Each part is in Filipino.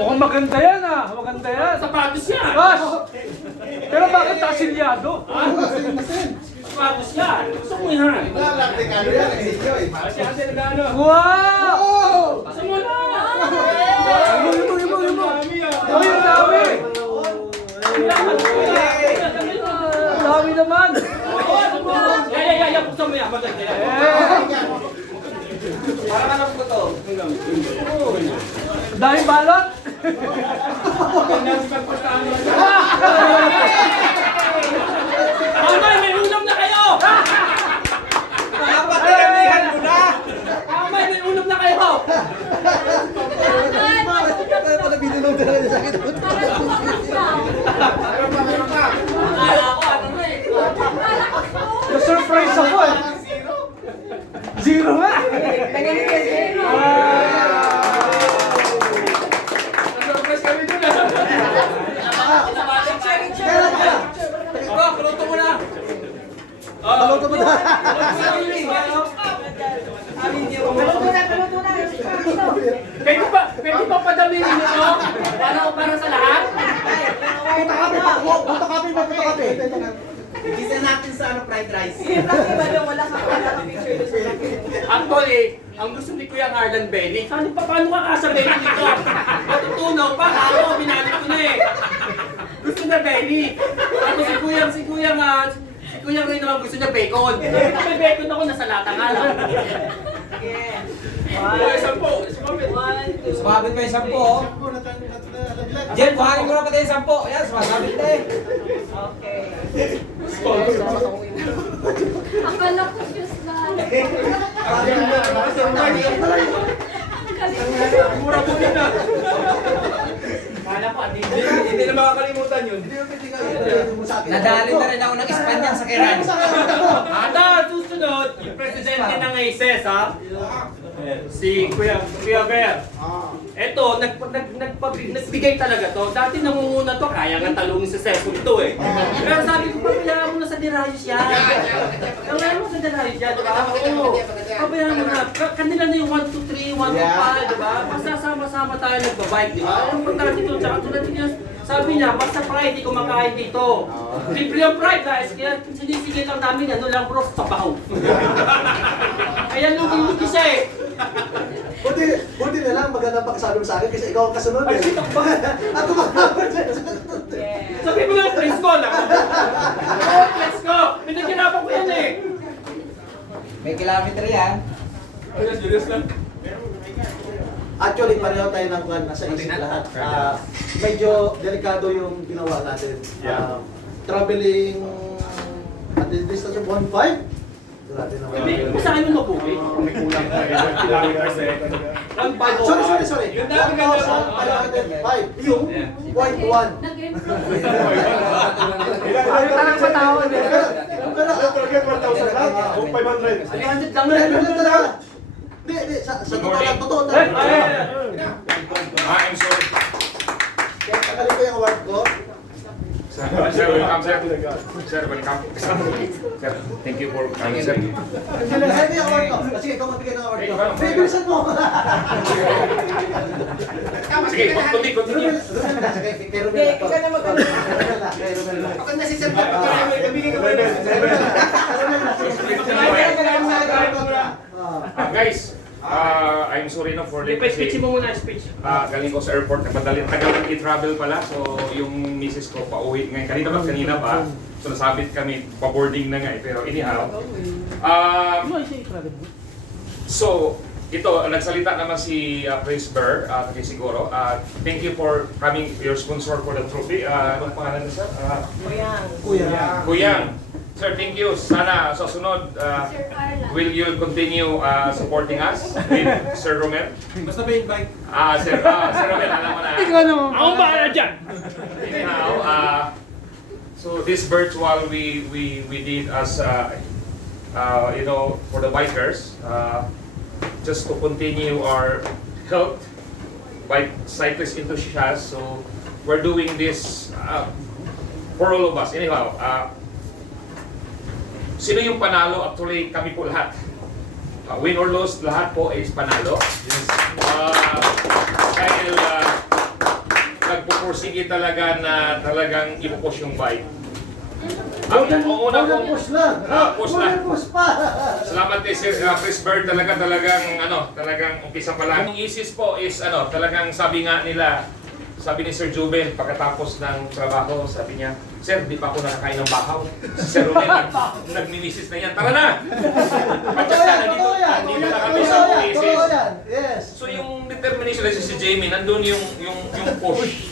Mukhang maganda yan ah. Maganda yan. Sapatos yan! Gosh! Pero bakit tasilyado? Sapatos yan! Gusto mo yan! Kasi ate nag-ano? Wow! Gusto mo na! Imo. Ay, ang dami! Ang dami naman! Yeah, buksan mo yan. Para ka lang po to. Ang daming balot! Mamay, may ulam na kayo! Napakaramihan mo na! Mamay, may ulam na kayo! Akala ko, ano na eh. Na-surprise ako eh! Zero nga! Na-surprise kami dun ah. Bro, kuluto mo na. Baluto mo na! Pwede pa padamihin ito? Para sa lahat? Punta kape! Igisa natin sa fried rice. Actually, ang gusto ni Kuya Arlan Benny, paano ka kasabihin dito? Matutunaw pa, ako, binalik ko na eh. Gusto na Benny. Ako si Kuya Ray naman gusto niya bacon. May bacon ako, nasa lata nga lang. Sampo. Sumabit pa yung 10, oh. Jen, buhangin mo na pati yung 10. Ayan, sumasabit na eh. Akala ko Diyos na. Mura po din na. Kala ko, hindi na makakalimutan yun. Nadali na rin ako ng Espanyol sa Kiran. Ata, susunod, yung presidente ng ISES, ha? Si Kuya Bear. Eto, nagbigay talaga to. Dati nangunguna to, kaya nga talungin sa session to eh. Pero sabi ko, pabayaan mo na sa Dirayos yan. Pabayaan mo sa Dirayos yan, di ba? Oo. Pabayaan mo na. Kanila na yung 1, 2, 3, 1, 2, 5, di ba? Basta sama-sama tayo nagbabike, di ba? Ang importante ito, tsaka tulad niya, sabi niya, basta Friday kumakain dito. Libre yung Friday, guys. Kaya sinisigil lang namin, ano lang bro, sabaw. Kaya lugi-lugi siya eh. Buti na lang maganda pa kasabi mo sa akin kasi ikaw ang kasunod eh. Ako magkakaroon dyan. Sabi mo lang, let's go lang. Let's go. Pinagkinapan ko yan eh. May kilometer yan. Ayun, serious lang. Actually, pareho tayo ng kwan, nasa isip lahat. Medyo delikado yung ginawa natin. Traveling at the distance of 1.5. Grabe naman. Sabi mo sa akin yung mabuhay. May kulang pa eh. Kilometers eh. Sorry. 1,505. Yung 0.1. Nag-improve. Parang patawad eh. Pero talaga 1,000 lang. 500. 100 lang talaga. Hindi. Sa totoo talaga. I'm sorry. Kaya tagalin ko yung award ko. Sir, welcome, sir. Sir, welcome. Sir, thank you for coming, sir. Sa'yo yung award ko. Sige, ikaw magbigay ng award ko. Bilisan mo. Sige, continue. Pero ikaw na Ako na si Sir. Guys, I'm sorry no for late Speech mo muna, speech. galing ko sa airport, nagmadali. Tagal ng i-travel pala, so yung misis ko pauwi ngayon. Kanina pa. So nasabit kami, pa-boarding na nga eh. Pero anyhow. So, ito, nagsalita naman si Chris Burr, kay siguro. Thank you for coming, your sponsor for the trophy. Anong pangalan niya, sir? Kuyang. Sir, thank you. Sana sa sunod, Sir Carla. will you continue supporting us with Sir Romel? Basta ba invite? Sir Romel, alam mo na. Ikaw naman. Ako bahala dyan. Anyhow, so this virtual we did as you know, for the bikers, just to continue our health bike cyclist enthusiasts. So we're doing this for all of us. Anyhow, sino yung panalo? Actually, kami po lahat. Win or lose, lahat po is panalo. Dahil nagpursige talaga na talagang ipupush yung bike. Golden una kong push lang. push lang. Golden push pa. Salamat kay Sir Chris Bird, talagang umpisa pa lang. Yung ISIS po is talagang sabi nga nila, sabi ni Sir Juben pagkatapos ng trabaho, sabi niya, Sir, di pa ako nakakain ng bakaw. Si Sir Romel, nagmimisis na yan, tara na! Totoo yan, totoo yan. Nandito na kami sa Totoo yan, ISIS. totoo yan. Yes. So yung determination na si Jamie, nandun yung push.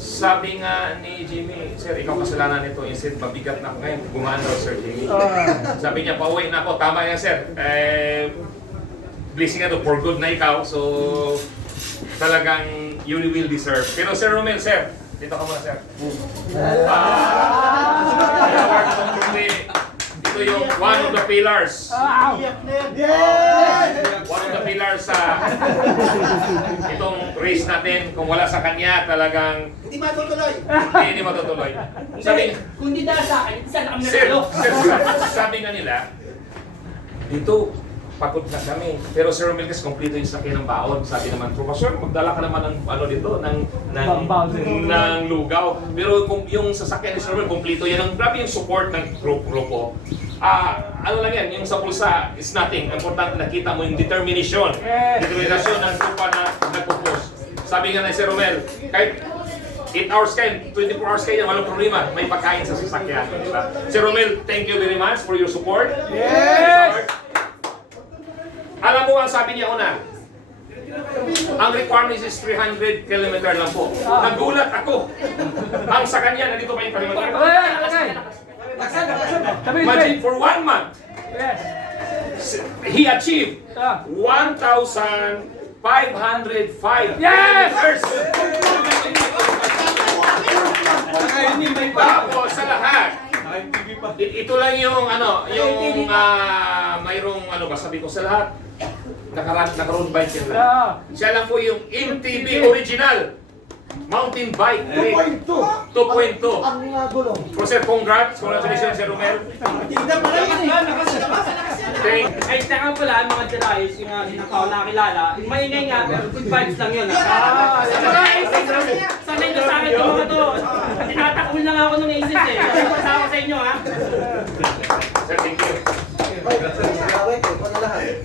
Sabi nga ni Jimmy, Sir, ikaw kasalanan nito. Instead, mabigat na ako ngayon. Gumaan daw, Sir Jamie. Sabi niya, pauwi na ako. Tama yan, Sir. Blessing na to, for good na ikaw. So, talagang you will deserve. Pero Sir Romel, Sir, dito ka muna, Sir. Ito yung one of the pillars. Yes! One of the pillars sa itong race natin. Kung wala sa kanya, talagang Hindi matutuloy. hindi matutuloy. Sabi, Kung di dahil sa akin, sana kami Sir, natalo. sabi nga nila, dito, pagod na kami. Pero Sir Romel, kasi kompleto yung sakyan ng baon. Sabi naman, Professor, magdala ka naman ng dito, ng lugaw. Pero kung yung sasakyan ni Sir Romel, kompleto yan. Ang grabe yung support ng grupo. Ano lang yan, yung sa pulsa is nothing. Importante nakita mo yung determination. Determinasyon ng grupa na nagpo-post. Sabi nga ni Sir Romel, kahit 8 hours kayo, 24 hours kayo, walang problema. May pagkain sa sasakyan. Diba? Sir Romel, thank you very much for your support. Yes! Alam mo ang sabi niya una, ang requirements is 300 km lang po. Nagulat ako. Ang sa kanya, nandito pa yung kilometer. Imagine for 1 month, Yes! he achieved Ah. 1,505 Yes! kilometers. Tapos sa lahat, ito lang yung mayroong sabi ko sa lahat, naka-road bike yan lang. Yeah. Siya lang po yung MTB original mountain bike. 2.2. 2.2. Ang gulong. So sir, congratulations Sir Romel. Tingnan mo lang. Thank Ay, saka pala, mga Jedi's, yung hindi na ako nakakilala, maingay nga, pero good vibes lang yun. Sanay na sa akin yung mga to. Tinatakul na nga ako ng ISIS eh. Kasama sa inyo, ha? Sir, thank you. Ikaw na lahat.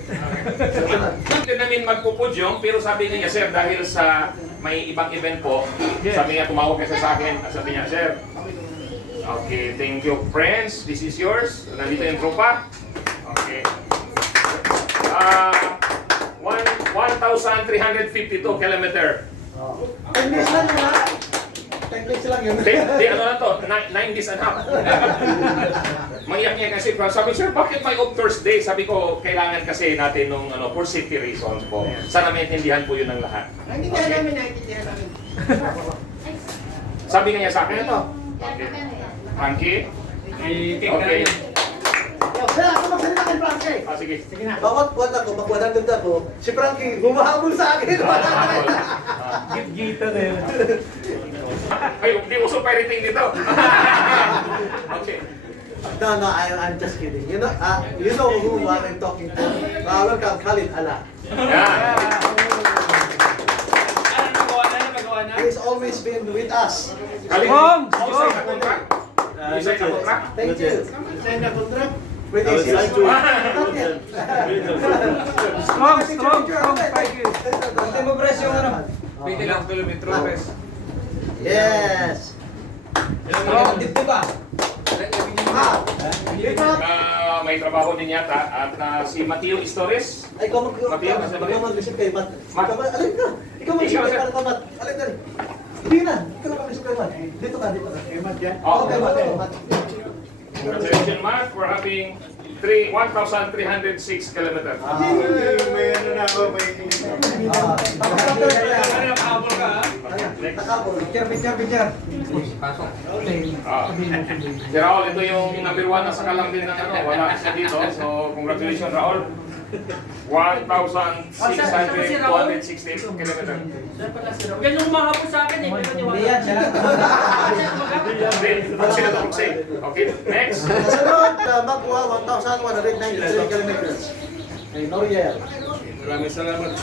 Hindi namin magpupudyong, pero sabi niya, Sir, dahil sa may ibang event po, sabi niya, tumawag kasi sa akin, sabi niya, Sir, okay, thank you friends, this is yours, nandito yung tropa. Okay. 1,352 kilometer. 10 days lang yun, ha? 10 days lang yun. Ano na to? 9 days and a half. Mangiyak niya kasi, sabi, Sir, bakit may off Thursday? Sabi ko, kailangan kasi natin nung for safety reasons po. Sana maintindihan po yun ng lahat. Naintindihan namin. Sabi nga niya sa akin ito. Okay. Frankie? Okay. Kaya ako magsalita kay Frankie. Sige. Bawat buwan ako, mag-100 ako, si Frankie humahabol sa akin. Git-gita na yun. Ay, hindi uso pirating dito. Okay. No, I'm just kidding. You know who I'm talking to. Welcome, Khalid Ala. Yan. Magawa na. He's always been with us. Kaling, Mom! isay na contract? Isay na contract? Thank you. Send na contract. With ISIS. Strong, thank you. Hindi mo press yung ano. Pwede lang kilometro, pres. Yes. Dito ba? May trabaho din yata at si Mateo Istores. Ay, ikaw mag-receive kay Matt. Alin ka? Ikaw mag-receive kay Matt. Alin ka rin. Hindi na. Ikaw mag-receive kay Matt. Dito ka. Kay Matt yan? Oh. Okay, Matt. Congratulations, Mark, for having 1,306 kilometers. May ano na ako, may... Picture. Si Raul, ito yung number 1 na sakalang din ng wala siya dito. So, congratulations, Raul. 1,616 kilometers. Yan yung umahapon sa akin eh. Pero Hindi yan, siya lang. Hindi, sila to say. Okay, next. Sunod, Magwa, 1,193 kilometers. Kay Noriel. Maraming salamat.